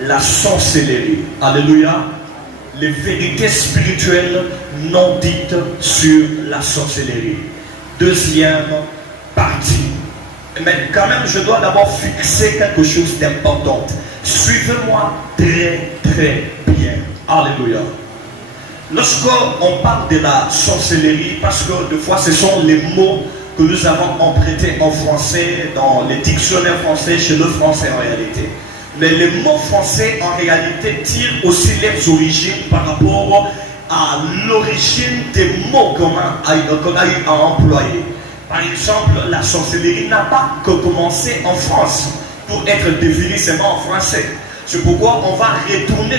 la sorcellerie. Alléluia. Les vérités spirituelles non dites sur la sorcellerie. Deuxième partie. Mais quand même, je dois d'abord fixer quelque chose d'important. Suivez-moi très bien. Alléluia. Lorsqu'on parle de la sorcellerie, parce que des fois ce sont les mots que nous avons empruntés en français, dans les dictionnaires français, chez le français en réalité. Mais les mots français en réalité tirent aussi leurs origines par rapport à l'origine des mots qu'on a eu à employer. Par exemple, la sorcellerie n'a pas que commencé en France pour être définie seulement en français. C'est pourquoi on va retourner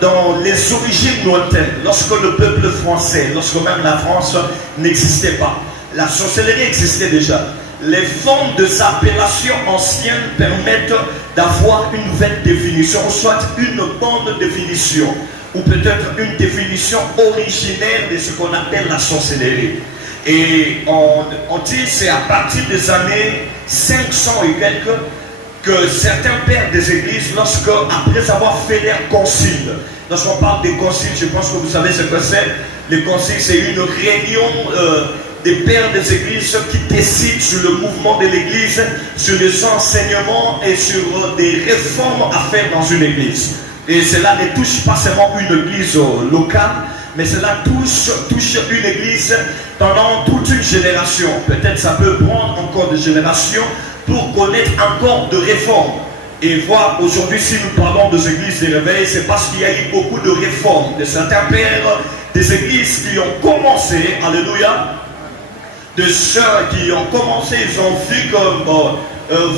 dans les origines lointaines, lorsque le peuple français, lorsque même la France n'existait pas. La sorcellerie existait déjà. Les formes de appellations anciennes permettent d'avoir une nouvelle définition, soit une bonne définition, ou peut-être une définition originaire de ce qu'on appelle la sorcellerie. Et on dit c'est à partir des années 500 et quelques que certains pères des églises, après avoir fait leur concile, lorsqu'on parle des conciles, je pense que vous savez ce que c'est. Les conciles, c'est une réunion des pères des églises qui décident sur le mouvement de l'église, sur les enseignements et sur des réformes à faire dans une église. Et cela ne touche pas seulement une église locale, mais cela touche une église pendant toute une génération. Peut-être ça peut prendre encore des générations pour connaître encore de réformes. Et voir aujourd'hui, si nous parlons des églises des réveils, c'est parce qu'il y a eu beaucoup de réformes, de certains pères des églises qui ont commencé, alléluia, de ceux qui ont commencé, ils ont vu que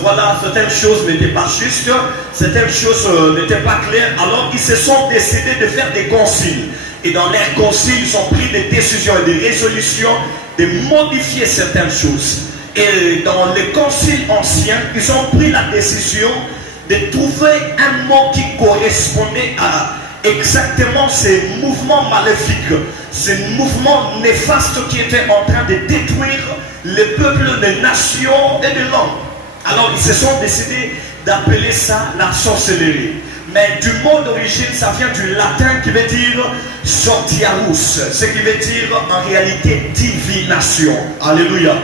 voilà, certaines choses n'étaient pas justes, certaines choses n'étaient pas claires, alors ils se sont décidés de faire des conciles. Et dans leurs conciles, ils ont pris des décisions et des résolutions de modifier certaines choses. Et dans les conciles anciens, ils ont pris la décision de trouver un mot qui correspondait à exactement ces mouvements maléfiques, ces mouvements néfastes qui étaient en train de détruire les peuples, les nations et de l'homme. Alors ils se sont décidés d'appeler ça la sorcellerie. Mais du mot d'origine, ça vient du latin qui veut dire sortiarus, ce qui veut dire en réalité divination. Alléluia.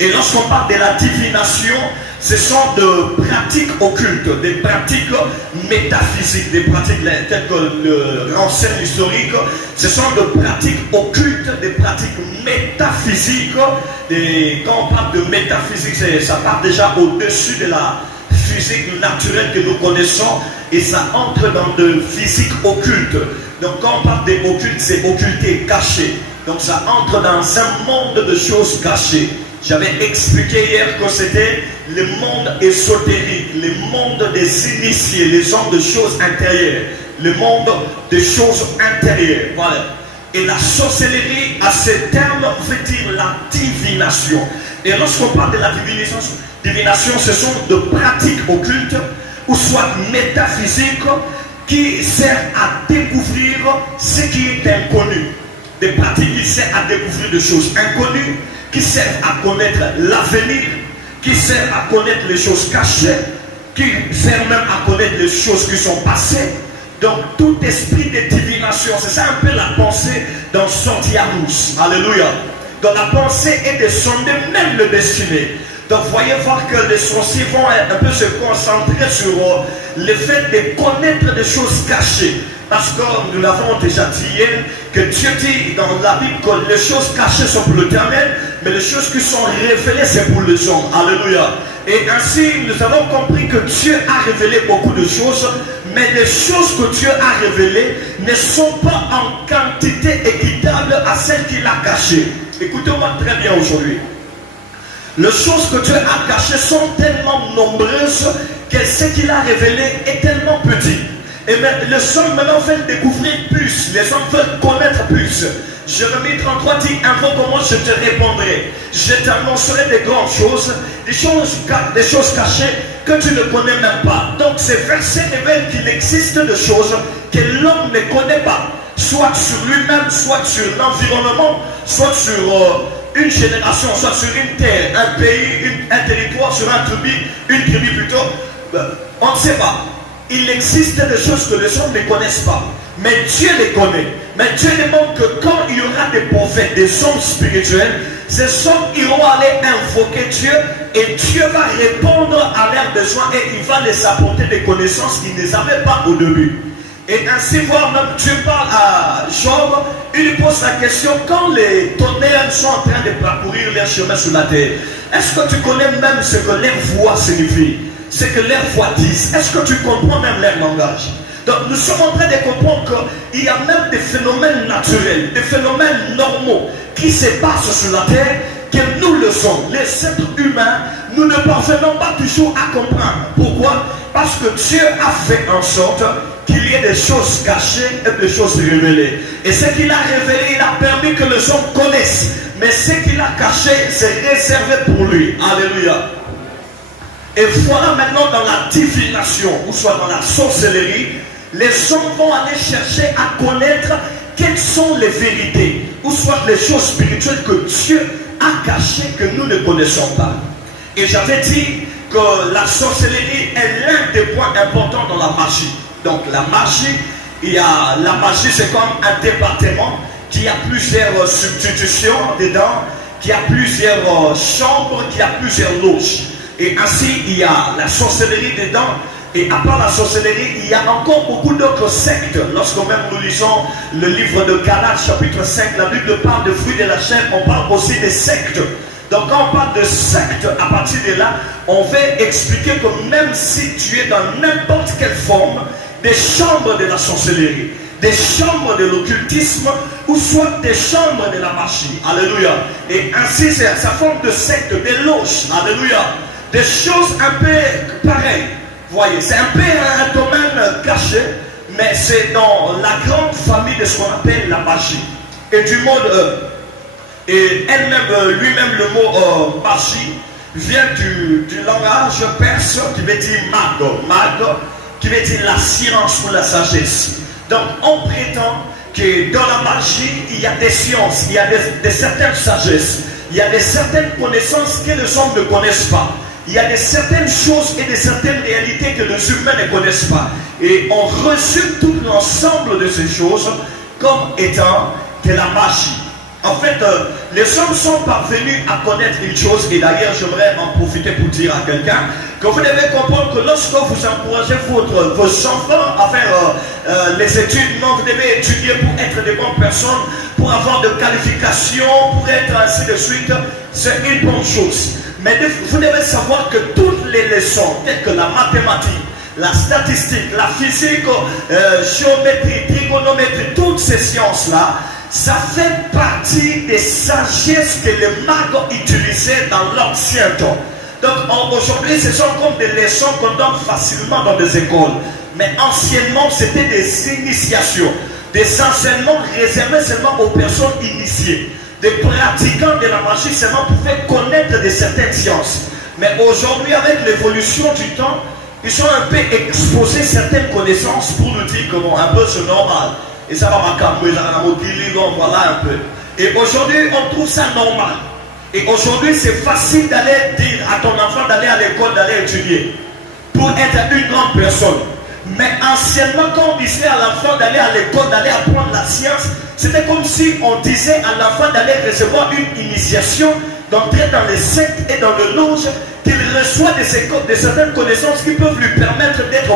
Et lorsqu'on parle de la divination, ce sont des pratiques occultes, des pratiques métaphysiques, des pratiques telles que l'enseigne historique. Ce sont des pratiques occultes, des pratiques métaphysiques. Quand on parle de métaphysique, ça part déjà au-dessus de la physique naturelle que nous connaissons et ça entre dans de physique occulte. Donc quand on parle d'occulte, c'est occulté, caché. Donc ça entre dans un monde de choses cachées. J'avais expliqué hier que c'était le monde ésotérique, le monde des initiés, les hommes de choses intérieures, le monde des choses intérieures. Voilà. Et la sorcellerie, à ce terme, veut dire la divination. Et lorsqu'on parle de la divination, ce sont de pratiques occultes ou soit métaphysiques qui servent à découvrir ce qui est inconnu. Des pratiques qui servent à découvrir des choses inconnues, qui servent à connaître l'avenir, qui servent à connaître les choses cachées, qui servent même à connaître les choses qui sont passées. Donc tout esprit de divination, c'est ça un peu la pensée dans Sortiarus. Alléluia. Donc la pensée est de sonder même le destiné. Donc voyez voir que les sorciers vont un peu se concentrer sur le fait de connaître des choses cachées. Parce que nous l'avons déjà dit hier, que Dieu dit dans la Bible que les choses cachées sont pour l'Éternel, mais les choses qui sont révélées, c'est pour les hommes. Alléluia. Et ainsi, nous avons compris que Dieu a révélé beaucoup de choses, mais les choses que Dieu a révélées ne sont pas en quantité équitable à celles qu'il a cachées. Écoutez-moi très bien aujourd'hui. Les choses que Dieu a cachées sont tellement nombreuses que ce qu'il a révélé est tellement petit. Et les hommes maintenant veulent découvrir plus, les hommes veulent connaître plus. Jérémie 33 dit, invoque-moi, je te répondrai. Je t'annoncerai des grandes choses, des choses cachées que tu ne connais même pas. Donc ces versets révèlent qu'il existe des choses que l'homme ne connaît pas, soit sur lui-même, soit sur l'environnement, soit sur une génération, soit sur une terre, un pays, un territoire, sur une tribu plutôt. On ne sait pas. il existe des choses que les hommes ne connaissent pas. Mais Dieu les connaît. Mais Dieu demande que quand il y aura des prophètes, des hommes spirituels, ces hommes iront aller invoquer Dieu et Dieu va répondre à leurs besoins et il va les apporter des connaissances qu'ils ne savaient pas au début. Et ainsi, voir même Dieu parle à Job, il lui pose la question, quand les tonnerres sont en train de parcourir leur chemin sur la terre, est-ce que tu connais même ce que leur voix signifie, ce que leur voix disent? Est-ce que tu comprends même leur langage? Donc nous sommes en train de comprendre qu'il y a même des phénomènes naturels, des phénomènes normaux qui se passent sur la terre, que nous le sommes. Les êtres humains, nous ne parvenons pas toujours à comprendre. Pourquoi? Parce que Dieu a fait en sorte qu'il y ait des choses cachées et des choses révélées. Et ce qu'il a révélé, il a permis que les hommes connaissent. Mais ce qu'il a caché, c'est réservé pour lui. Alléluia. Et voilà maintenant dans la divination, ou soit dans la sorcellerie, les hommes vont aller chercher à connaître quelles sont les vérités, ou soit les choses spirituelles que Dieu a cachées que nous ne connaissons pas. Et j'avais dit que la sorcellerie est l'un des points importants dans la magie. Donc la magie, la magie c'est comme un département qui a plusieurs substitutions dedans, qui a plusieurs chambres, qui a plusieurs loges. Et ainsi il y a la sorcellerie dedans. Et à part la sorcellerie, il y a encore beaucoup d'autres sectes. Lorsque même nous lisons le livre de Galates chapitre 5, la Bible parle de fruits de la chair, on parle aussi des sectes. Donc quand on parle de sectes, à partir de là, on va expliquer que même si tu es dans n'importe quelle forme, des chambres de la sorcellerie, des chambres de l'occultisme, ou soit des chambres de la magie. Alléluia. Et ainsi, c'est sa forme de secte, des loges. Alléluia. Des choses un peu pareilles. Voyez, c'est un peu un domaine caché, mais c'est dans la grande famille de ce qu'on appelle la magie. Et du mot, et elle-même, lui-même, le mot magie vient du langage perse qui veut dire mago, qui veut dire la science ou la sagesse. Donc, on prétend que dans la magie, il y a des sciences, il y a des certaines sagesses, il y a des certaines connaissances que les hommes ne connaissent pas. Il y a certaines choses et certaines réalités que les humains ne connaissent pas. Et on résume tout l'ensemble de ces choses comme étant de la magie. En fait, les hommes sont parvenus à connaître une chose, et d'ailleurs j'aimerais en profiter pour dire à quelqu'un que vous devez comprendre que lorsque vous encouragez vos enfants à faire les études, non, vous devez étudier pour être des bonnes personnes, pour avoir de qualifications, pour être ainsi de suite, c'est une bonne chose. Mais vous devez savoir que toutes les leçons, telles que la mathématique, la statistique, la physique, géométrie, trigonométrie, toutes ces sciences-là, ça fait partie des sagesses que les mages utilisaient dans l'ancien temps. Donc aujourd'hui, ce sont comme des leçons qu'on donne facilement dans des écoles. Mais anciennement, c'était des initiations, des enseignements réservés seulement aux personnes initiées. Des pratiquants de la magie seulement pouvaient connaître de certaines sciences. Mais aujourd'hui, avec l'évolution du temps, ils sont un peu exposés certaines connaissances pour nous dire que bon, un peu c'est normal. Et ça va m'accabler, voilà un peu. Et aujourd'hui, on trouve ça normal. Et aujourd'hui, c'est facile d'aller dire à ton enfant d'aller à l'école, d'aller étudier, pour être une grande personne. Mais anciennement, quand on disait à l'enfant d'aller à l'école, d'aller apprendre la science, c'était comme si on disait à l'enfant d'aller recevoir une initiation, d'entrer dans les sectes et dans le loge, qu'il reçoit de certaines connaissances qui peuvent lui permettre d'être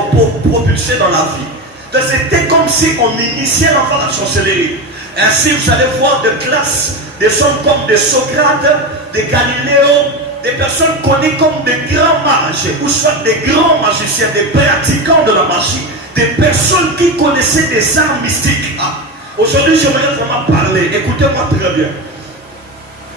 propulsé dans la vie. Donc c'était comme si on initiait l'enfant à la sorcellerie. Ainsi, vous allez voir des classes, des hommes comme des Socrates, des Galiléo, des personnes connues comme des grands mages, ou soit des grands magiciens, des pratiquants de la magie, des personnes qui connaissaient des arts mystiques. Aujourd'hui, j'aimerais vraiment parler. Écoutez-moi très bien.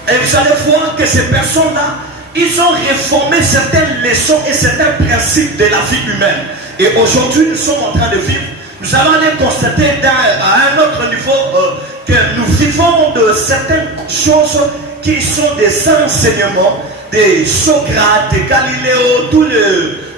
Et vous allez voir que ces personnes-là, ils ont réformé certaines leçons et certains principes de la vie humaine. Et aujourd'hui, nous sommes en train de vivre. Nous allons aller constater à un autre niveau que nous vivons de certaines choses qui sont des enseignements des Socrates, des Galiléo, tous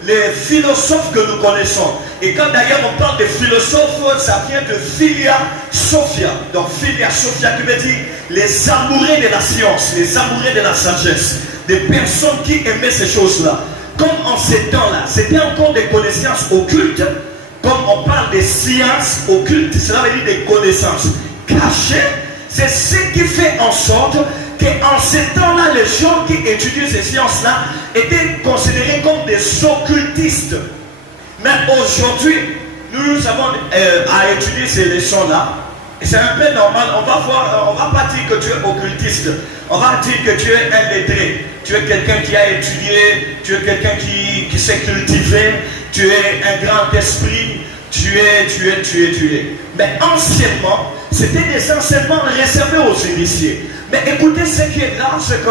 les philosophes que nous connaissons. Et quand d'ailleurs on parle de philosophes, ça vient de Philia Sophia. Donc Philia Sophia qui veut dire les amoureux de la science, les amoureux de la sagesse, des personnes qui aimaient ces choses-là. Comme en ces temps-là, c'était encore des connaissances occultes, comme on parle des sciences occultes, cela veut dire des connaissances cachées. C'est ce qui fait en sorte qu'en ces temps-là, les gens qui étudient ces sciences-là étaient considérés comme des occultistes. Mais aujourd'hui, nous avons à étudier ces leçons-là. Et c'est un peu normal. On va pas dire que tu es occultiste. On va dire que tu es un lettré. Tu es quelqu'un qui a étudié. Tu es quelqu'un qui s'est cultivé. Tu es un grand esprit. Tu es. Mais anciennement, c'était des enseignements réservés aux initiés. Mais écoutez, ce qui est grave, c'est que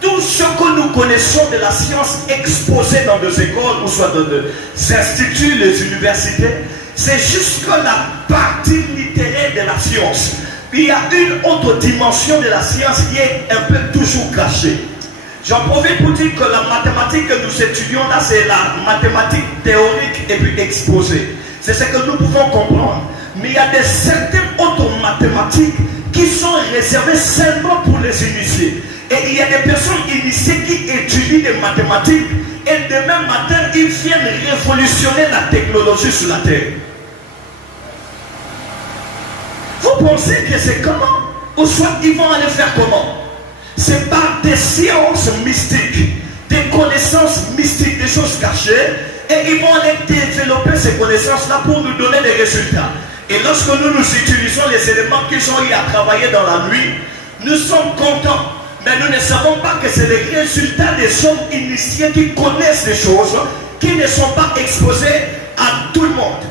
tout ce que nous connaissons de la science exposée dans nos écoles ou soit dans nos instituts, les universités, c'est juste que la partie littéraire de la science. Il y a une autre dimension de la science qui est un peu toujours cachée. J'en profite pour dire que la mathématique que nous étudions là, c'est la mathématique théorique et puis exposée. C'est ce que nous pouvons comprendre. Mais il y a certaines autres mathématiques qui sont réservées seulement pour les initiés. Et il y a des personnes initiées qui étudient les mathématiques et demain matin, ils viennent révolutionner la technologie sur la terre. Vous pensez que c'est comment? Ou soit ils vont aller faire comment? C'est par des sciences mystiques, des connaissances mystiques, des choses cachées, et ils vont aller développer ces connaissances-là pour nous donner des résultats. Et lorsque nous utilisons les éléments qu'ils ont eu à travailler dans la nuit, nous sommes contents. Mais nous ne savons pas que c'est les résultats des hommes initiés qui connaissent des choses qui ne sont pas exposées à tout le monde.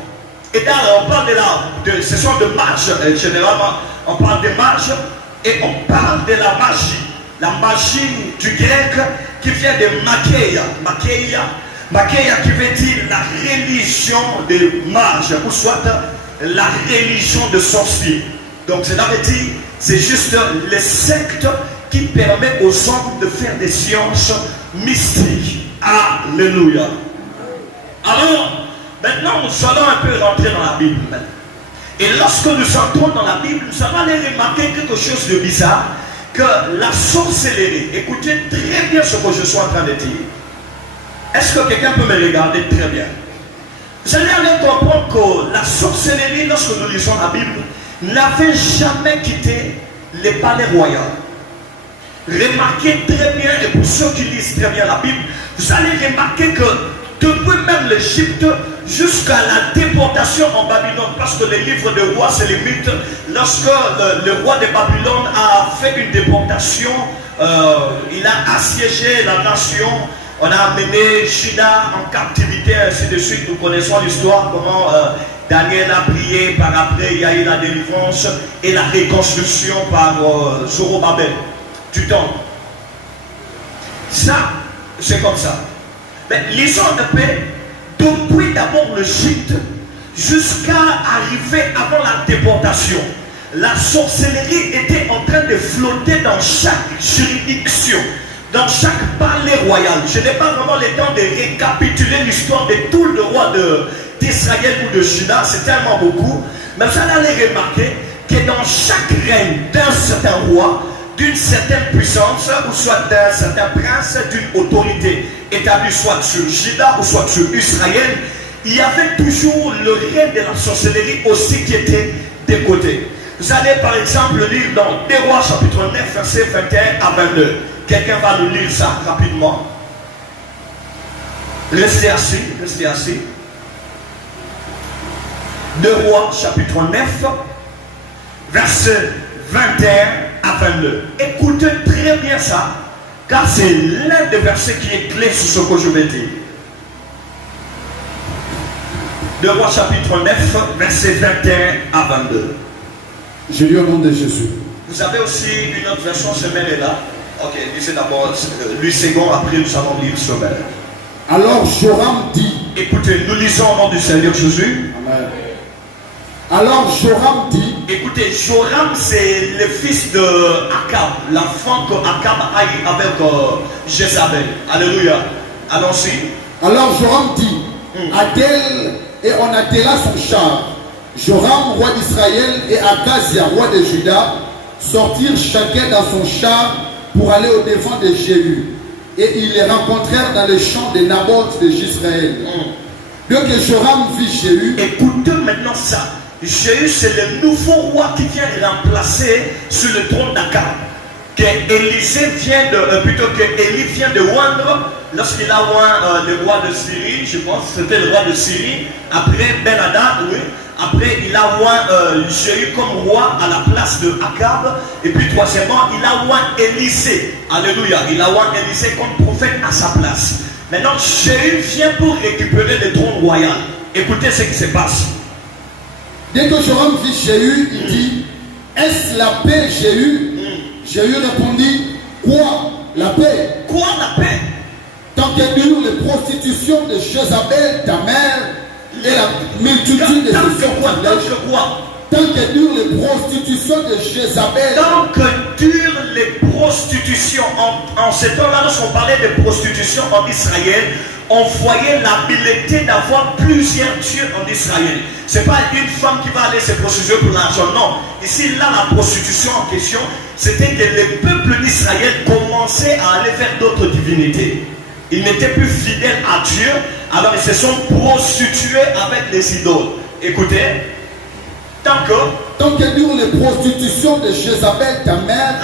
Et là, on parle ce sont de mages, généralement, on parle de mages et on parle de la magie. La magie du grec qui vient de Makeia. Makeia qui veut dire la religion des mages, ou soit la religion de sorciers. Donc cela veut dire, c'est juste les sectes qui permettent aux hommes de faire des sciences mystiques. Alléluia. Alors, maintenant, nous allons un peu rentrer dans la Bible. Et lorsque nous entrons dans la Bible, nous allons aller remarquer quelque chose de bizarre, que la sorcellerie, écoutez très bien ce que je suis en train de dire. Est-ce que quelqu'un peut me regarder très bien? Vous allez aller comprendre que la sorcellerie, lorsque nous lisons la Bible, n'avait jamais quitté les palais royaux. Remarquez très bien, et pour ceux qui lisent très bien la Bible, vous allez remarquer que depuis même l'Égypte jusqu'à la déportation en Babylone, parce que les livres de rois, c'est les mythes, lorsque le roi de Babylone a fait une déportation, il a assiégé la nation, on a amené Juda en captivité, ainsi de suite. Nous connaissons l'histoire, comment Daniel a prié, par après il y a eu la délivrance et la reconstruction par Zorobabel du temple. Ça, c'est comme ça. Mais lisons un peu, depuis d'abord l'Égypte jusqu'à arriver avant la déportation. La sorcellerie était en train de flotter dans chaque juridiction, dans chaque palais royal. Je n'ai pas vraiment le temps de récapituler l'histoire de tout le roi d'Israël ou de Juda, c'est tellement beaucoup. Mais vous allez remarquer que dans chaque règne d'un certain roi, d'une certaine puissance, ou soit d'un certain prince, d'une autorité établie soit sur Juda ou soit sur Israël, il y avait toujours le règne de la sorcellerie aussi qui était de côté. Vous allez par exemple lire dans 2 Rois chapitre 9 verset 21 à 22. Quelqu'un va nous lire ça rapidement. Restez assis, restez assis. 2 Rois chapitre 9 verset 21 à 22. Écoutez très bien ça, car c'est l'un des versets qui est clé sur ce que je vais dire. 2 Rois chapitre 9 verset 21 à 22. Je lis au nom de Jésus. Vous avez aussi une autre version, ce mail est là. Ok, lisez d'abord lui second, après nous allons lire ce mail. Alors Joram dit. Écoutez, nous lisons au nom du Seigneur Jésus. Amen. Alors Joram dit. Écoutez, Joram c'est le fils de Akab, l'enfant que Akab a eu avec Jézabel. Alléluia. Allons-y. Alors Joram dit, attelle, et on attela son char. Joram, roi d'Israël, et Akazia, roi de Juda, sortirent chacun dans son char pour aller au devant de Jéhu. Et ils les rencontrèrent dans les champs de Naboth de Jisraël. Bien que Joram vit Jéhu, écoutez maintenant ça. Jéhu, c'est le nouveau roi qui vient remplacer sur le trône d'Akab. Que Élisée vient de, plutôt que Élie vient de oindre lorsqu'il a oint le roi de Syrie, je pense que c'était le roi de Syrie. Après Ben-Hadad, oui. Après, il a oint Jéhu comme roi à la place de Akab. Et puis, troisièmement, il a oint Élisée. Alléluia. Il a oint Élisée comme prophète à sa place. Maintenant, Jéhu vient pour récupérer le trône royal. Écoutez ce qui se passe. Dès que Joram vit Jéhu, il dit, est-ce la paix, Jéhu? Jéhu répondit, quoi la paix? Quoi la paix? Tant que durent les prostitutions de Jézabel, ta mère, et la multitude de ses sortilèges. Tant que durent les prostitutions de Jézabel. Tant que durent les prostitutions. En ce temps-là, lorsqu'on parlait de prostitution en Israël, on voyait l'habileté d'avoir plusieurs dieux en Israël. Ce n'est pas une femme qui va aller se prostituer pour l'argent, non. Ici, là, la prostitution en question, c'était que le peuple d'Israël commençait à aller vers d'autres divinités. Ils n'étaient plus fidèles à Dieu, alors ils se sont prostitués avec les idoles. Écoutez, tant que durent les prostitutions de Jézabel, ta mère,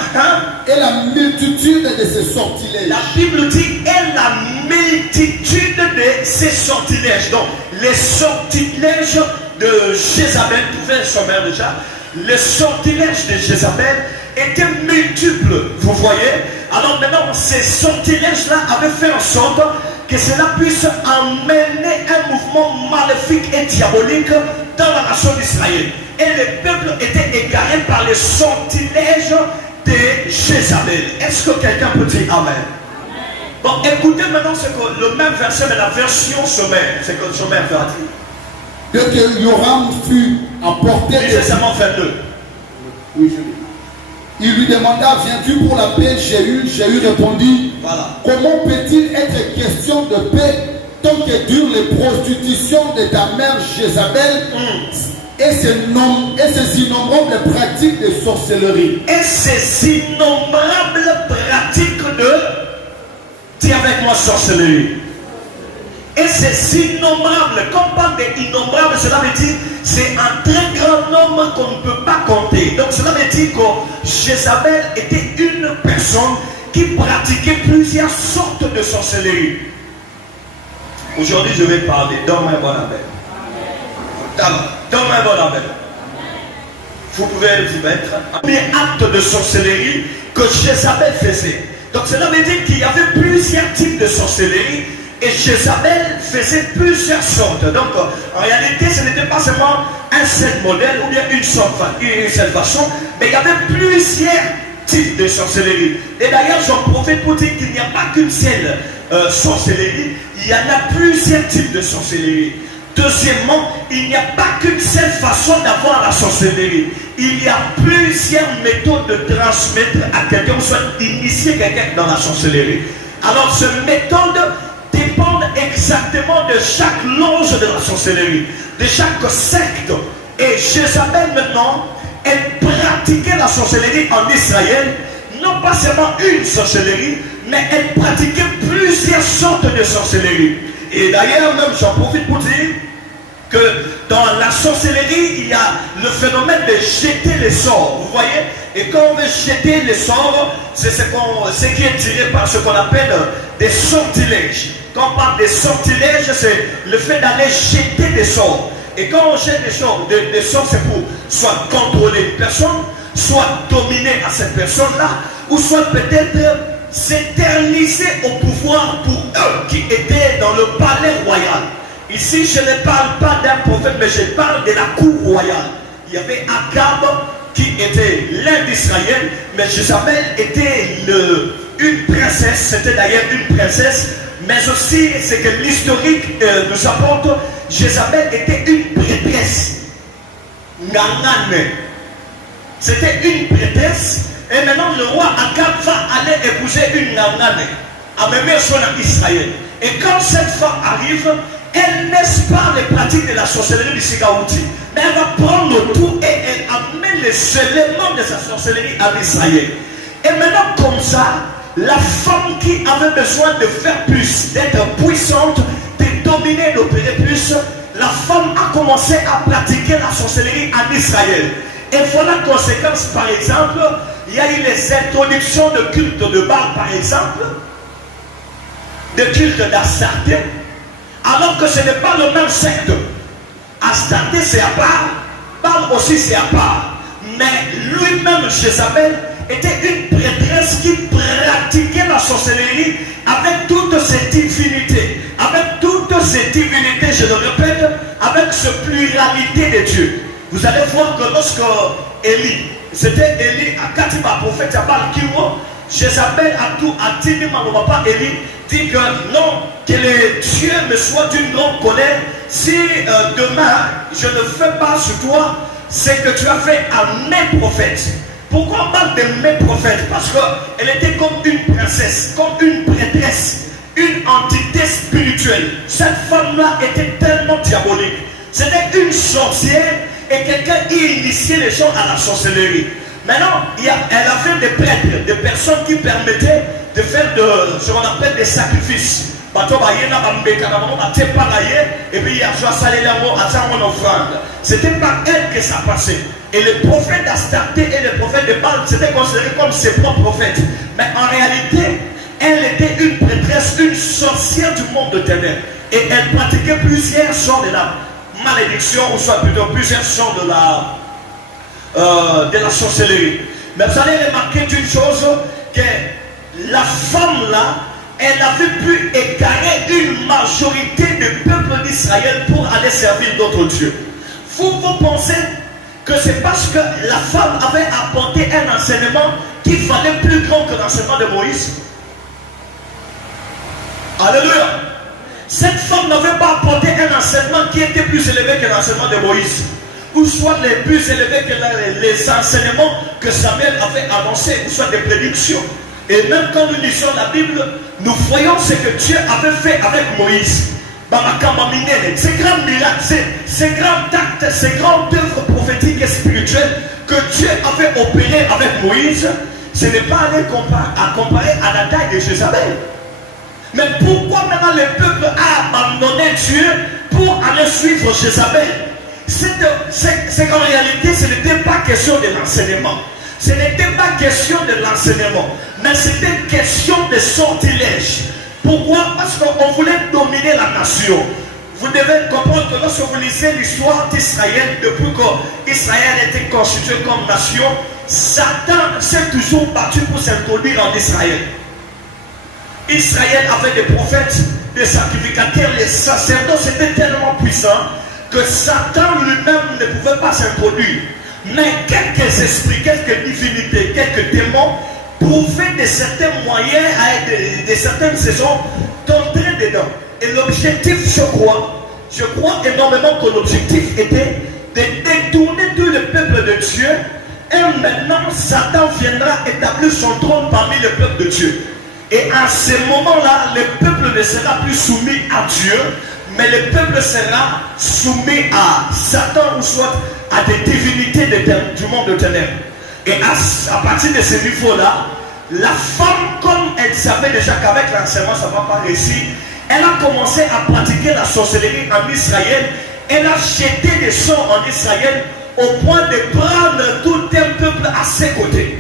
et la multitude de ses sortilèges. La Bible dit, et la multitude de ses sortilèges. Donc, les sortilèges de Jézabel, vous pouvez sommaire déjà, les sortilèges de Jézabel étaient multiples, vous voyez. Alors maintenant, ces sortilèges-là avaient fait en sorte que cela puisse amener un mouvement maléfique et diabolique dans la nation d'Israël. Et le peuple était égaré par les sortilèges de Jézabel. Est-ce que quelqu'un peut dire Amen? Bon, écoutez maintenant ce que le même verset, mais la version sommaire, c'est que le sommaire va dire. Dès que Joram fut apporté. Lisez seulement 22. Oui, je lis. Il lui demanda, viens-tu pour la paix, Jéhu? Jéhu répondit, voilà. Comment peut-il être question de paix tant que durent les prostitutions de ta mère Jézabel et ces innombrables pratiques de sorcellerie? Et ces innombrables pratiques de, dis avec moi, sorcellerie. Et ces innombrables, quand on parle d'innombrables, cela veut dire c'est un très grand nombre qu'on ne peut pas compter. Donc cela veut dire que Jézabel était une personne qui pratiquait plusieurs sortes de sorcellerie. Aujourd'hui, je vais parler. Donne-moi un bon appel. Donne-moi un bon appel. Vous pouvez vous mettre. Un premier acte de sorcellerie que Jézabel faisait. Donc cela veut dire qu'il y avait plusieurs types de sorcellerie. Et Jézabel faisait plusieurs sortes. Donc, en réalité, ce n'était pas seulement un seul modèle ou bien une seule façon, mais il y avait plusieurs types de sorcellerie. Et d'ailleurs, j'en profite pour dire qu'il n'y a pas qu'une seule sorcellerie, il y en a plusieurs types de sorcellerie. Deuxièmement, il n'y a pas qu'une seule façon d'avoir la sorcellerie. Il y a plusieurs méthodes de transmettre à quelqu'un, ou soit d'initier quelqu'un dans la sorcellerie. Alors, cette méthode dépendent exactement de chaque loge de la sorcellerie, de chaque secte. Et Jézabel maintenant, elle pratiquait la sorcellerie en Israël, non pas seulement une sorcellerie, mais elle pratiquait plusieurs sortes de sorcellerie. Et d'ailleurs même, j'en profite pour dire que dans la sorcellerie, il y a le phénomène de jeter les sorts, vous voyez. Et quand on veut jeter les sorts, c'est ce qui est tiré par ce qu'on appelle des sortilèges. Quand on parle des sortilèges, c'est le fait d'aller jeter des sorts. Et quand on jette des sorts, c'est pour soit contrôler une personne, soit dominer à cette personne-là, ou soit peut-être s'éterniser au pouvoir pour eux qui étaient dans le palais royal. Ici, je ne parle pas d'un prophète, mais je parle de la cour royale. Il y avait Akab qui était l'un d'Israël, mais Jézabel était une princesse, c'était d'ailleurs une princesse, mais aussi, c'est que l'historique nous apporte, Jézabel était une prêtresse. Ngangane. C'était une prêtresse, et maintenant le roi Akab va aller épouser une Ngangane, à même son en Israël. Et quand cette femme arrive, elle n'est pas les pratiques de la sorcellerie du Sigaouti, mais elle va prendre tout et elle amène les éléments de sa sorcellerie en Israël. Et maintenant comme ça, la femme qui avait besoin de faire plus, d'être puissante, de dominer, d'opérer plus, la femme a commencé à pratiquer la sorcellerie en Israël. Et voilà la conséquence, par exemple, il y a eu les introductions de culte de Baal, par exemple, de culte d'Astarté, alors que ce n'est pas le même secte. Astarté c'est à part, Baal aussi c'est à part. Mais lui-même, Jézabel, était une prêtresse qui pratiquait la sorcellerie avec toutes ses divinités, je le répète, avec cette pluralité de Dieu. Vous allez voir que lorsque Élie, c'était Élie, à Katiba, prophète Abal Kiro, Jézabel a tout, a dit, mon papa Élie, dit que non, que les dieux me soient d'une grande colère, si demain je ne fais pas sur toi, c'est que tu as fait à mes prophètes. Pourquoi on parle de mes prophètes? Parce qu'elle était comme une princesse, comme une prêtresse, une entité spirituelle. Cette femme-là était tellement diabolique. C'était une sorcière et quelqu'un qui initiait les gens à la sorcellerie. Maintenant, elle avait des prêtres, des personnes qui permettaient de faire ce qu'on appelle des sacrifices. Et puis il y a c'était par elle que ça passait. Et les prophètes d'Astarté et les prophètes de Baal c'était considéré comme ses propres prophètes. Mais en réalité, elle était une prêtresse, une sorcière du monde de ténèbres. Et elle pratiquait plusieurs sortes de la malédiction, ou soit plutôt plusieurs sortes de la sorcellerie. Mais vous allez remarquer une chose, que la femme là, elle avait pu égarer une majorité du peuple d'Israël pour aller servir d'autres dieux. Vous pensez que c'est parce que la femme avait apporté un enseignement qui valait plus grand que l'enseignement de Moïse? Alléluia. Cette femme n'avait pas apporté un enseignement qui était plus élevé que l'enseignement de Moïse, ou soit les plus élevés que les enseignements que Samuel avait annoncés, ou soit des prédictions. Et même quand nous lisons la Bible, nous voyons ce que Dieu avait fait avec Moïse. Ces grands miracles, ces grands actes, ces grandes œuvres prophétiques et spirituelles que Dieu avait opérées avec Moïse, ce n'est pas aller comparer à la taille de Jézabel. Mais pourquoi maintenant le peuple a abandonné Dieu pour aller suivre Jézabel? C'est qu'en réalité, ce n'était pas question de l'enseignement. Ce n'était pas question de l'enseignement, mais c'était question de sortilège. Pourquoi? Parce qu'on voulait dominer la nation. Vous devez comprendre que lorsque vous lisez l'histoire d'Israël, depuis qu'Israël était constitué comme nation, Satan s'est toujours battu pour s'introduire en Israël. Israël avait des prophètes, des sacrificateurs, les sacerdotes étaient tellement puissants que Satan lui-même ne pouvait pas s'introduire. Mais quelques esprits, quelques divinités, quelques démons pouvaient de certains moyens, de certaines saisons, d'entrer dedans. Et l'objectif, je crois énormément que l'objectif était de détourner tout le peuple de Dieu. Et maintenant, Satan viendra établir son trône parmi le peuple de Dieu. Et à ce moment-là, le peuple ne sera plus soumis à Dieu, mais le peuple sera soumis à Satan ou soit à des divinités du monde de ténèbres. Et à partir de ce niveau-là, la femme, comme elle savait déjà qu'avec l'enseignement ça ne va pas réussir, elle a commencé à pratiquer la sorcellerie en Israël. Elle a jeté des sorts en Israël au point de prendre tout un peuple à ses côtés.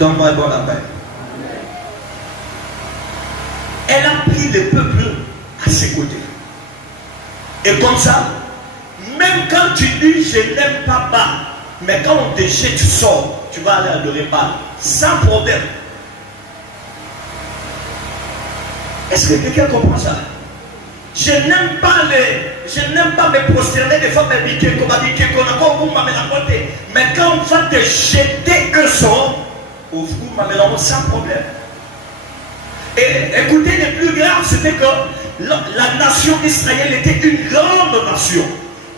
Donne-moi un bon appel. Elle a pris le peuple à ses côtés. Et comme ça, même quand tu dis je n'aime pas Baal, mais quand on te jette, tu sors, tu vas aller adorer Baal, sans problème. Est-ce que quelqu'un comprend ça? Je n'aime pas me prosterner devant mes biquets, mais quand on va te jeter un sort, sans problème. Et écoutez, le plus grave, c'était que la nation d'Israël était une grande nation.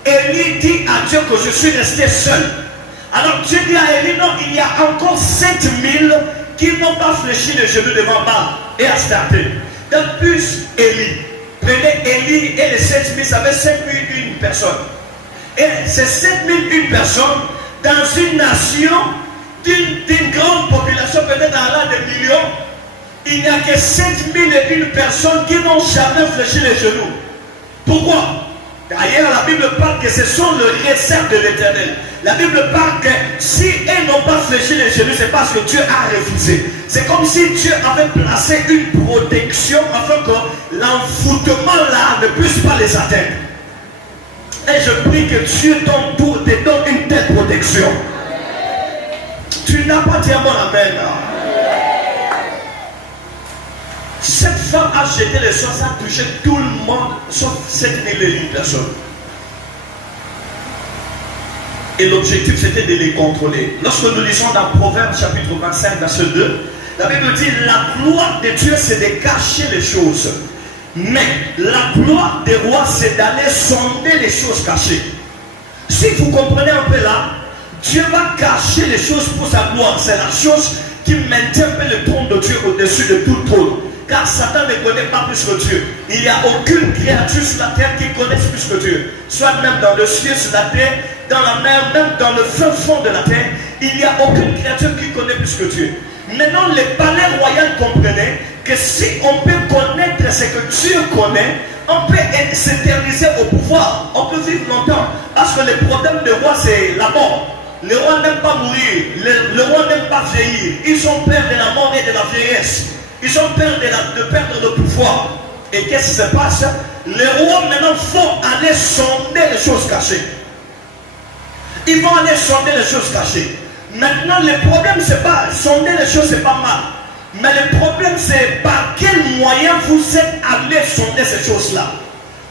Élie dit à Dieu que je suis resté seul. Alors Dieu dit à Élie, non, il y a encore 7000 qui n'ont pas fléchi les genoux devant Baal et Astarté. De plus, Élie. Prenez Élie et les 7000, ça fait 5001 personnes. Et ces 7001 personnes, dans une nation d'une grande population, peut-être dans l'an de millions, Il n'y a que 7001 personnes qui n'ont jamais fléchi les genoux. Pourquoi? D'ailleurs, la Bible parle que ce sont le réserve de l'Éternel. La Bible parle que si elles n'ont pas fléchi les genoux, c'est parce que Dieu a refusé. C'est comme si Dieu avait placé une protection afin que l'envoûtement là ne puisse pas les atteindre. Et je prie que Dieu te donne une telle protection. Tu n'as pas dit à mon amen. Cette femme a jeté les choses, a touché tout le monde, sauf 7001 personnes. Et l'objectif c'était de les contrôler. Lorsque nous lisons dans Proverbes chapitre 25, verset 2, la Bible dit la gloire de Dieu c'est de cacher les choses. Mais la gloire des rois c'est d'aller sonder les choses cachées. Si vous comprenez un peu là, Dieu va cacher les choses pour sa gloire. C'est la chose qui maintient un peu le trône de Dieu au-dessus de tout trône. Car Satan ne connaît pas plus que Dieu. Il n'y a aucune créature sur la terre qui connaisse plus que Dieu. Soit même dans le ciel, sur la terre, dans la mer, même dans le fin fond de la terre, il n'y a aucune créature qui connaît plus que Dieu. Maintenant, les palais royaux comprenaient que si on peut connaître ce que Dieu connaît, on peut s'éterniser au pouvoir. On peut vivre longtemps. Parce que le problème des rois, c'est la mort. Les rois n'aiment pas mourir. Les rois n'aiment pas vieillir. Ils ont peur de la mort et de la vieillesse. Ils ont peur de perdre le pouvoir. Et qu'est-ce qui se passe? Les rois maintenant vont aller sonder les choses cachées. Ils vont aller sonder les choses cachées. Maintenant, le problème, c'est pas sonder les choses, c'est pas mal. Mais le problème, c'est par quel moyen vous êtes allé sonder ces choses-là.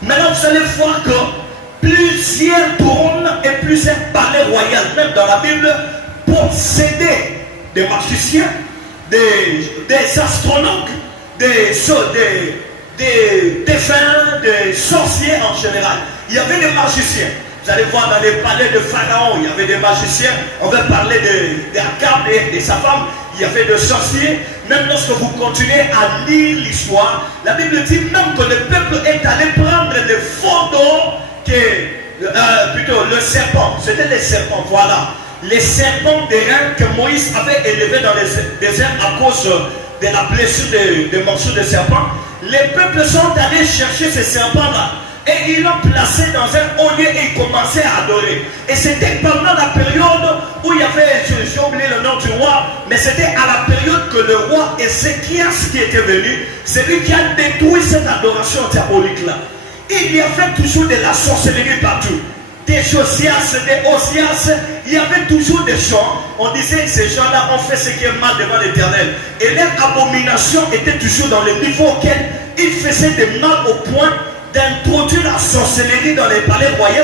Maintenant, vous allez voir que plusieurs trônes et plusieurs palais royaux, même dans la Bible, possédaient des magiciens, des astronautes, des défunts, des sorciers en général. Il y avait des magiciens. Vous allez voir dans les palais de Pharaon, il y avait des magiciens. On va parler d'Akab et de sa femme. Il y avait des sorciers. Même lorsque vous continuez à lire l'histoire, la Bible dit même que le peuple est allé prendre des photos plutôt le serpent. C'était les serpents, voilà. Les serpents d'airain que Moïse avait élevés dans les déserts à cause de la blessure des morceaux de serpent. Les peuples sont allés chercher ces serpents-là. Et ils l'ont placé dans un haut lieu et ils commençaient à adorer. Et c'était pendant la période où il y avait, j'ai oublié le nom du roi, mais c'était à la période que le roi Ézéchias qui était venu, c'est lui qui a détruit cette adoration diabolique-là. Il y avait toujours de la sorcellerie partout. Des Josias, des Osias, il y avait toujours des gens. On disait que ces gens-là ont fait ce qui est mal devant l'Éternel. Et leur abomination était toujours dans le niveau auquel ils faisaient des mal au point d'introduire la sorcellerie dans les palais royaux,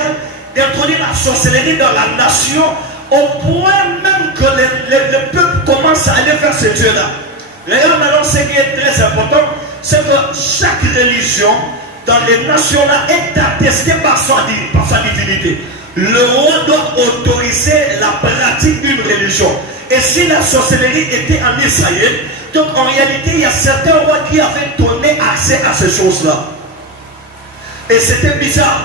d'introduire la sorcellerie dans la nation, au point même que le peuple commence à aller vers ce Dieu-là. D'ailleurs, maintenant, ce qui est très important, c'est que chaque religion dans les nations-là est attestée par sa divinité. Le roi doit autoriser la pratique d'une religion. Et si la sorcellerie était en Israël, donc en réalité, il y a certains rois qui avaient donné accès à ces choses-là. Et c'était bizarre.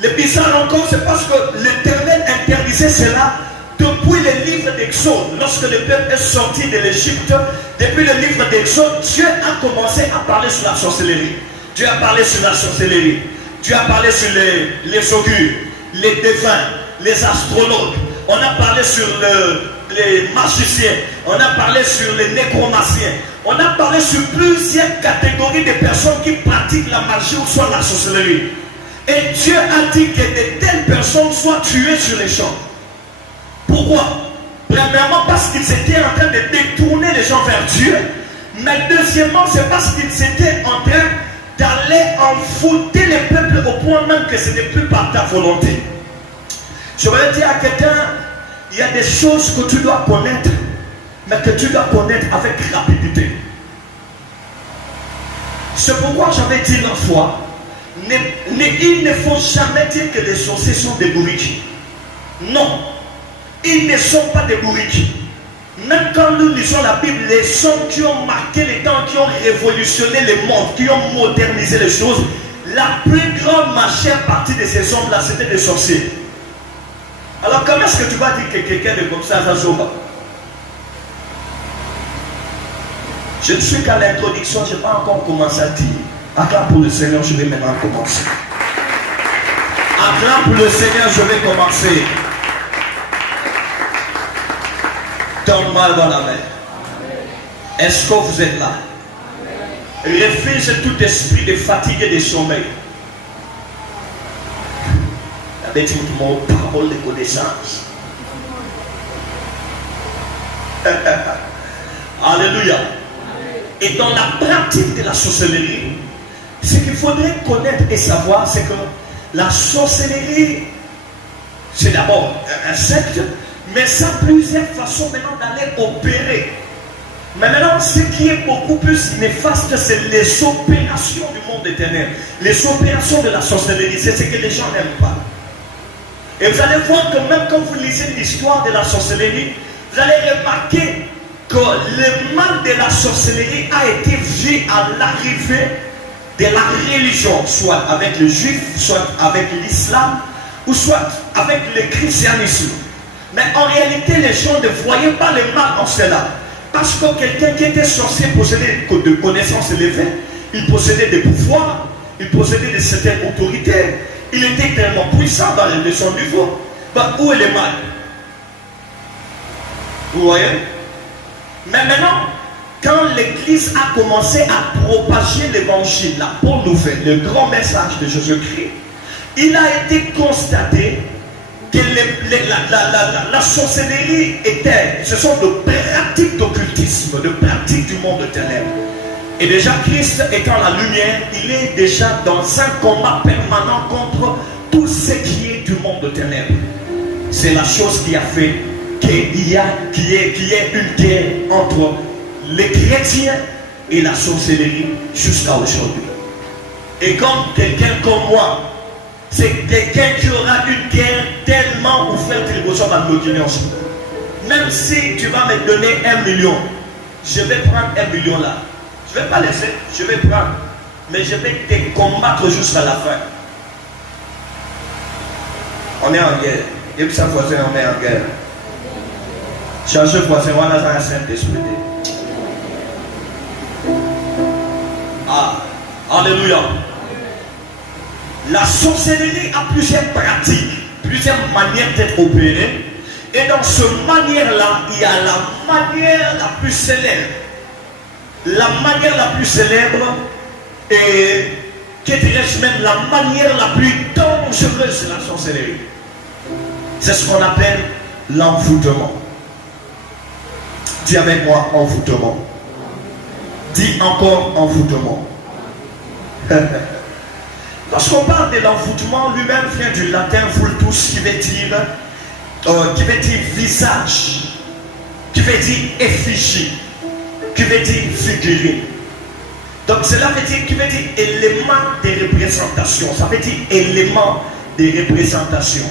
Le bizarre encore, c'est parce que l'Éternel interdisait cela depuis le livre d'Exode. Lorsque le peuple est sorti de l'Égypte, depuis le livre d'Exode, Dieu a commencé à parler sur la sorcellerie. Dieu a parlé sur la sorcellerie. Dieu a parlé sur les augures, les devins, les astronautes. On a parlé sur les magiciens. On a parlé sur les nécromanciens. On a parlé sur plusieurs catégories de personnes qui pratiquent la magie ou soit la sorcellerie. Et Dieu a dit que de telles personnes soient tuées sur les champs. Pourquoi? Premièrement, parce qu'ils étaient en train de détourner les gens vers Dieu. Mais deuxièmement, c'est parce qu'ils étaient en train d'aller envoûter les peuples au point même que ce n'est plus par ta volonté. Je vais dire à quelqu'un, il y a des choses que tu dois connaître, mais que tu dois connaître avec rapidité. C'est pourquoi j'avais dit une fois, il ne faut jamais dire que les sorciers sont des bourriques. Non, ils ne sont pas des bourriques. Même quand nous lisons la Bible, les gens qui ont marqué les temps, qui ont révolutionné le monde, qui ont modernisé les choses, la plus grande majeure partie de ces hommes-là, c'était des sorciers. Alors comment est-ce que tu vas dire que quelqu'un est comme ça, Zazoba? Je ne suis qu'à l'introduction, je n'ai pas encore commencé à dire. Acclame pour le Seigneur, je vais maintenant commencer. Acclame pour le Seigneur, je vais commencer. Donne-moi la main. Est-ce que vous êtes là? Refuse tout esprit de fatigue et de sommeil. Avec mon parole de connaissance. Alléluia. Et dans la pratique de la sorcellerie, ce qu'il faudrait connaître et savoir, c'est que la sorcellerie, c'est d'abord un secte, mais ça a plusieurs façons maintenant d'aller opérer. Mais maintenant, ce qui est beaucoup plus néfaste, c'est les opérations du monde éternel. Les opérations de la sorcellerie, c'est ce que les gens n'aiment pas. Et vous allez voir que même quand vous lisez l'histoire de la sorcellerie, vous allez remarquer que le mal de la sorcellerie a été vu à l'arrivée de la religion, soit avec les juifs, soit avec l'islam, ou soit avec le christianisme. Mais en réalité, les gens ne voyaient pas le mal en cela. Parce que quelqu'un qui était sorcier possédait de connaissances élevées, il possédait des pouvoirs, il possédait de certaines autorités, il était tellement puissant dans son niveau. Où est le mal? Vous voyez? Mais maintenant, quand l'Église a commencé à propager l'évangile, la bonne nouvelle, le grand message de Jésus-Christ, il a été constaté que la sorcellerie ce sont de pratiques d'occultisme, de pratiques du monde de ténèbres. Et déjà Christ étant la lumière, il est déjà dans un combat permanent contre tout ce qui est du monde de ténèbres. C'est la chose qui a fait qu'il y ait une guerre entre les chrétiens et la sorcellerie jusqu'à aujourd'hui. Et comme quelqu'un comme moi, c'est quelqu'un qui aura une guerre tellement ouverte que vous allez me donner ensemble. Même si tu vas me donner 1 million, je vais prendre 1 million là. Je ne vais pas laisser, je vais prendre. Mais je vais te combattre jusqu'à la fin. On est en guerre. Et puis ça voisin, on est en guerre. Cherchez voisin, on a un Saint-Esprit. Ah, alléluia. La sorcellerie a plusieurs pratiques, plusieurs manières d'être opérée. Et dans cette manière-là, il y a la manière la plus célèbre. La manière la plus célèbre et, que dirais-je même, la manière la plus dangereuse de la sorcellerie. C'est ce qu'on appelle l'envoûtement. Dis avec moi, envoûtement. Dis encore envoûtement. Lorsqu'on parle de l'envoûtement, lui-même vient du latin vultus, qui veut dire visage, qui veut dire effigie, qui veut dire figurine. Donc cela veut dire, qui veut dire élément de représentation. Ça veut dire élément de représentation.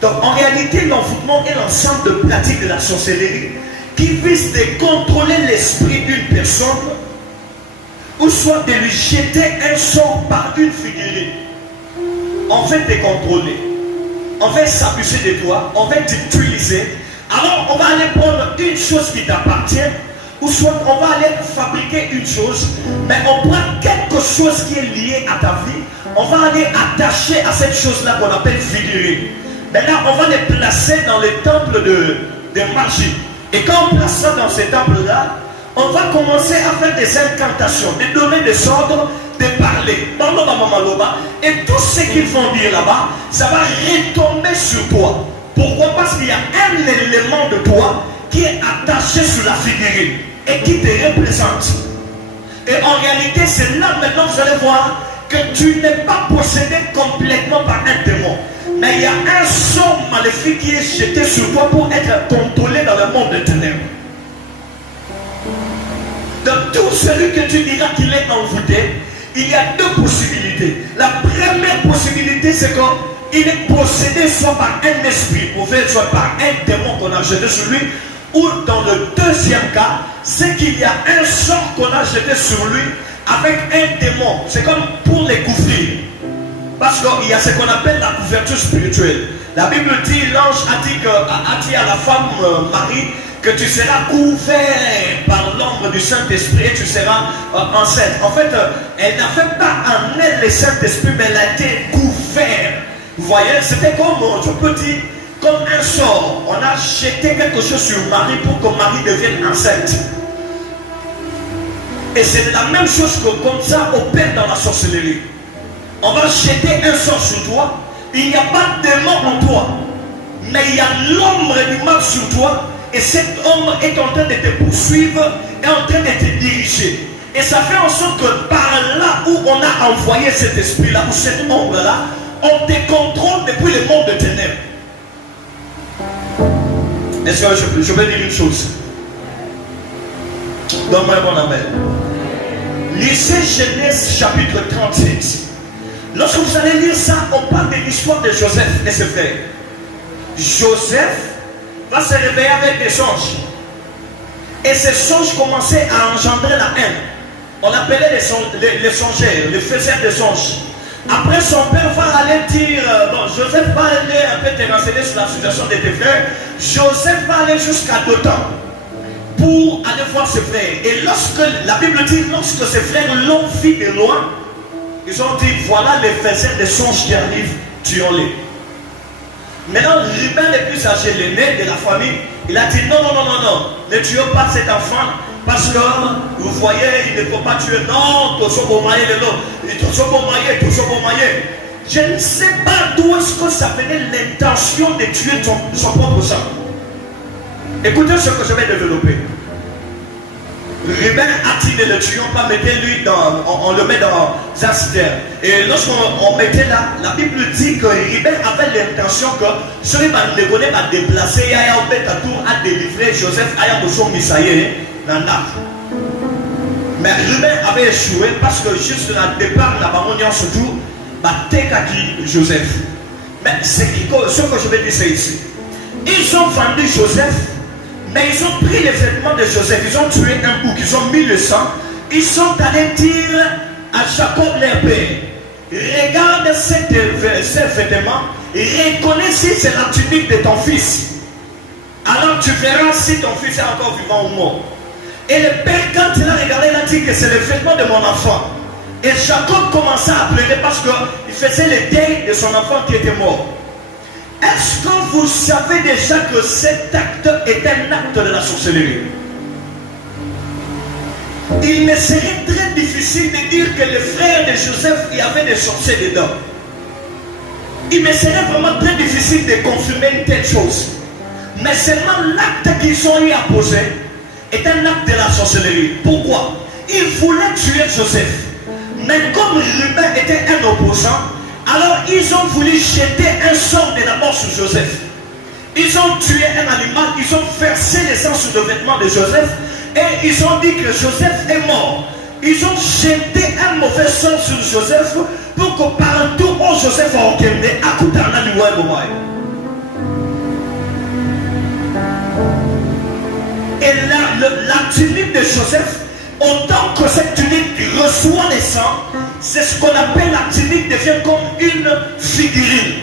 Donc en réalité, l'envoûtement est l'ensemble de pratiques de la sorcellerie qui vise de contrôler l'esprit d'une personne ou soit de lui jeter un sort par une figurine. On veut te contrôler, on veut s'abuser de toi, on veut t'utiliser. Alors on va aller prendre une chose qui t'appartient, ou soit on va aller fabriquer une chose, mais on prend quelque chose qui est lié à ta vie, on va aller attacher à cette chose-là qu'on appelle figurine. Maintenant on va les placer dans les temples de magie. Et quand on place ça dans ces temples-là, on va commencer à faire des incantations, de donner des ordres, de parler. Et tout ce qu'ils vont dire là-bas, ça va retomber sur toi. Pourquoi? Parce qu'il y a un élément de toi qui est attaché sur la figurine et qui te représente. Et en réalité, c'est là maintenant vous allez voir que tu n'es pas possédé complètement par un démon. Mais il y a un sort maléfique qui est jeté sur toi pour être contrôlé dans le monde des ténèbres. Donc tout celui que tu diras qu'il est envoûté, il y a deux possibilités. La première possibilité, c'est qu'il est possédé soit par un esprit, ou soit par un démon qu'on a jeté sur lui, ou dans le deuxième cas, c'est qu'il y a un sort qu'on a jeté sur lui avec un démon. C'est comme pour les couvrir. Parce qu'il y a ce qu'on appelle la couverture spirituelle. La Bible dit, l'ange a dit à la femme Marie que tu seras couvert par l'ombre du Saint-Esprit et tu seras enceinte. En fait, elle n'avait pas en elle le Saint-Esprit, mais elle a été couverte. Vous voyez, c'était comme, je peux dire, comme un sort. On a jeté quelque chose sur Marie pour que Marie devienne enceinte. Et c'est la même chose que comme ça opère dans la sorcellerie. On va jeter un sort sur toi. Il n'y a pas de démon en toi, mais il y a l'ombre du mal sur toi. Et cette ombre est en train de te poursuivre et en train de te diriger. Et ça fait en sorte que par là où on a envoyé cet esprit-là, ou cette ombre-là, on te contrôle depuis le monde de ténèbres. Est-ce que je vais dire une chose? Donne-moi un bon amen. Lisez Genèse chapitre 37. Lorsque vous allez lire ça, on parle de l'histoire de Joseph et ses frères. Joseph va se réveiller avec des songes. Et ces songes commençaient à engendrer la haine. On appelait les songeurs, les faiseurs de songes. Après, son père va aller dire, bon, Joseph va aller un peu te renseigner sur la situation de tes frères. Joseph va aller jusqu'à Dothan pour aller voir ses frères. Et lorsque, la Bible dit, lorsque ses frères l'ont vu de loin, ils ont dit, voilà les faiseurs de songes qui arrivent, tuons-les. Maintenant, Ruben le plus âgé, l'aîné de la famille, il a dit, non, ne tuons pas cet enfant, parce que, vous voyez, il ne faut pas tuer, non, je ne sais pas d'où est-ce que ça venait l'intention de tuer son propre sang. Écoutez ce que je vais développer. Ruben a dit ne le tuons pas, mettez-lui dans, on le met dans un citerne. Et lorsqu'on mettait là, la Bible dit que Ruben avait l'intention que celui qui ne connaît pas déplacer, il y a un tour à délivrer Joseph, il y a un son misaillé dans l'arbre. Mais Ruben avait échoué parce que juste à départ, la baronnière se trouve, Joseph. Mais ce que je vais dire, c'est ici. Ils ont vendu Joseph. Mais ils ont pris les vêtements de Joseph, ils ont tué un bouc, ils ont mis le sang, ils sont allés dire à Jacob leur père, regarde ces vêtements, reconnais si c'est la tunique de ton fils. Alors tu verras si ton fils est encore vivant ou mort. Et le père, quand il a regardé, il a dit que c'est le vêtement de mon enfant. Et Jacob commença à pleurer parce qu'il faisait le deuil de son enfant qui était mort. Est-ce que vous savez déjà que cet acte est un acte de la sorcellerie? Il me serait très difficile de dire que les frères de Joseph, il y avait des sorciers dedans. Il me serait vraiment très difficile de confirmer une telle chose. Mais seulement l'acte qu'ils ont eu à poser est un acte de la sorcellerie. Pourquoi? Ils voulaient tuer Joseph. Mais comme Ruben était un opposant, alors ils ont voulu jeter un sort de la mort sur Joseph. Ils ont tué un animal, ils ont versé le sang sur le vêtement de Joseph et ils ont dit que Joseph est mort. Ils ont jeté un mauvais sort sur Joseph pour que partout où Joseph a regardé, à coup d'argent du roi. Et la tunique de Joseph, autant que cette tunique reçoit le sang, c'est ce qu'on appelle la tunique devient comme une figurine.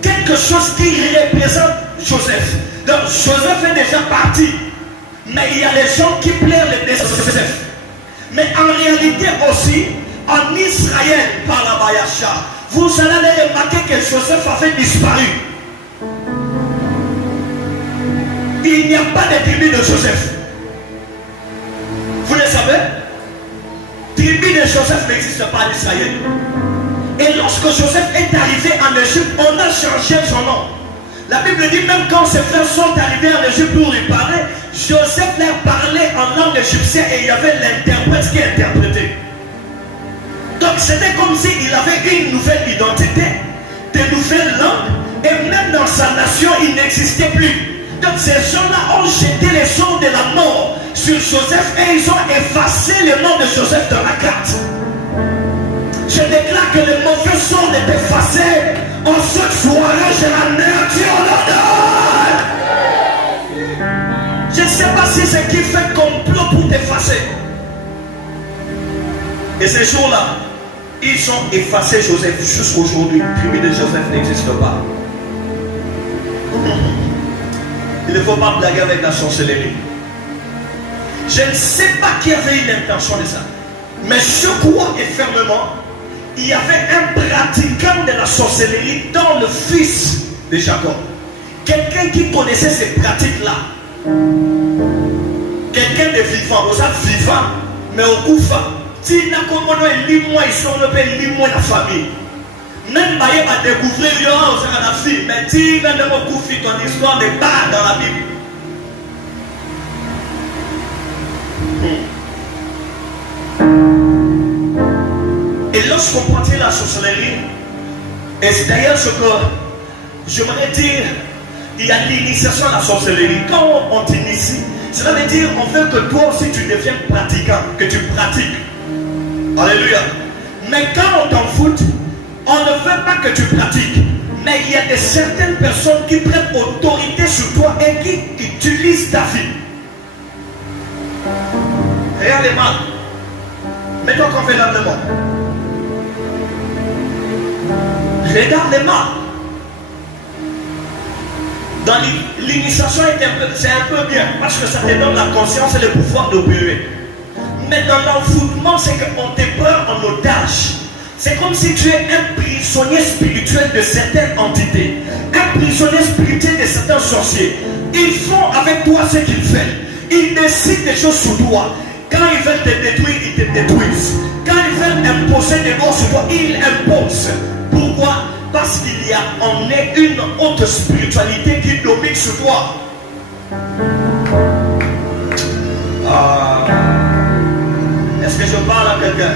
Quelque chose qui représente Joseph. Donc Joseph est déjà parti. Mais il y a les gens qui pleurent le décès de Joseph. Mais en réalité aussi, en Israël, par la Bayasha, vous allez remarquer que Joseph avait disparu. Il n'y a pas de tribu de Joseph. Vous le savez? Tribu de Joseph n'existe pas en Israël. Et lorsque Joseph est arrivé en Égypte, on a changé son nom. La Bible dit même quand ses frères sont arrivés en Égypte pour lui parler, Joseph leur parlait en langue égyptienne et il y avait l'interprète qui interprétait. Donc c'était comme s'il avait une nouvelle identité, de nouvelles langues, et même dans sa nation, il n'existait plus. Donc ces gens-là ont jeté les sons de la mort sur Joseph et ils ont effacé le nom de Joseph dans la carte. Je déclare que le mauvais son est effacé. En cette soirée, je l'anéantis en l'honneur. Je ne sais pas si c'est qui fait complot pour t'effacer. Et ces jours-là, ils ont effacé Joseph jusqu'aujourd'hui. Le tribu de Joseph n'existe pas. Il ne faut pas blaguer avec la sorcellerie. Je ne sais pas qui avait eu l'intention de ça. Mais je crois et fermement, il y avait un pratiquant de la sorcellerie dans le fils de Jacob. Quelqu'un qui connaissait ces pratiques-là. Quelqu'un de vivant, vous êtes vivant, mais au koufa. Si n'a comme on est libre, ils sont le pays libre la famille. Même pas y va découvrir yo c'est la fille, mais si quand de beaucoup fit ton histoire n'est pas dans la Bible. Et lorsqu'on pratique la sorcellerie, et c'est d'ailleurs ce que j'aimerais dire, il y a l'initiation à la sorcellerie. Quand on t'initie, cela veut dire on veut que toi aussi tu deviennes pratiquant, que tu pratiques. Alléluia. Mais quand on t'en fout, on ne veut pas que tu pratiques. Mais il y a certaines personnes qui prennent autorité sur toi et qui utilisent ta vie. Regarde les mains. Mets-toi convenablement. Regarde les mains. Dans l'initiation, c'est un peu bien parce que ça te donne la conscience et le pouvoir d'opérer. Mais dans l'envoûtement, c'est qu'on te prend en otage. C'est comme si tu es un prisonnier spirituel de certaines entités, un prisonnier spirituel de certains sorciers. Ils font avec toi ce qu'ils veulent. Ils décident des choses sur toi. Quand ils veulent te détruire, ils te détruisent. Quand ils veulent imposer des lois sur toi, ils imposent. Pourquoi? Parce qu'il y a en est une autre spiritualité qui domine sur toi. Est-ce que je parle à quelqu'un?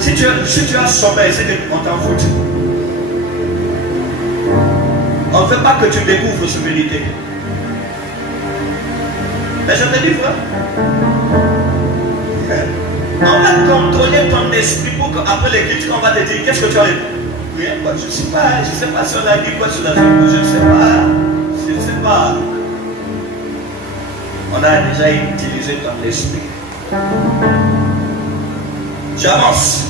Si tu as sommeil, c'est qu'on t'en fout. On ne veut pas que tu découvres cette vérité. Mais je te dis, frère, on va contrôler ton esprit pour qu'après l'écriture, on va te dire qu'est-ce que tu as dit. Je ne sais pas si on a dit quoi sur la vie, je ne sais pas. On a déjà utilisé ton esprit. J'avance.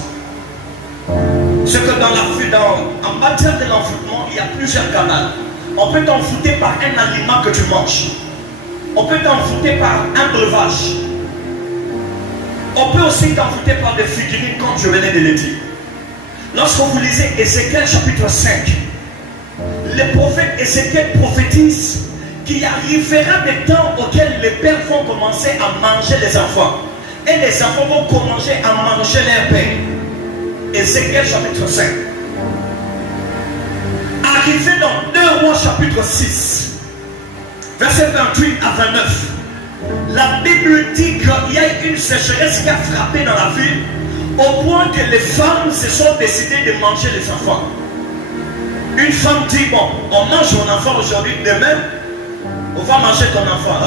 Ce que en matière de l'envoûtement, il y a plusieurs canaux. On peut t'envoûter par un aliment que tu manges. On peut t'envoûter par un breuvage. On peut aussi t'envoûter par des figurines comme je venais de le dire. Lorsque vous lisez Ézéchiel chapitre 5, le prophète Ézéchiel prophétise qu'il arrivera des temps auxquels les pères vont commencer à manger les enfants. Et les enfants vont commencer à manger leur père. Ézéchiel chapitre 5. Arrivé dans 2 Rois chapitre 6, verset 28 à 29. La Bible dit qu'il y a une sécheresse qui a frappé dans la ville au point que les femmes se sont décidées de manger les enfants. Une femme dit, bon, on mange mon enfant aujourd'hui, demain, on va manger ton enfant.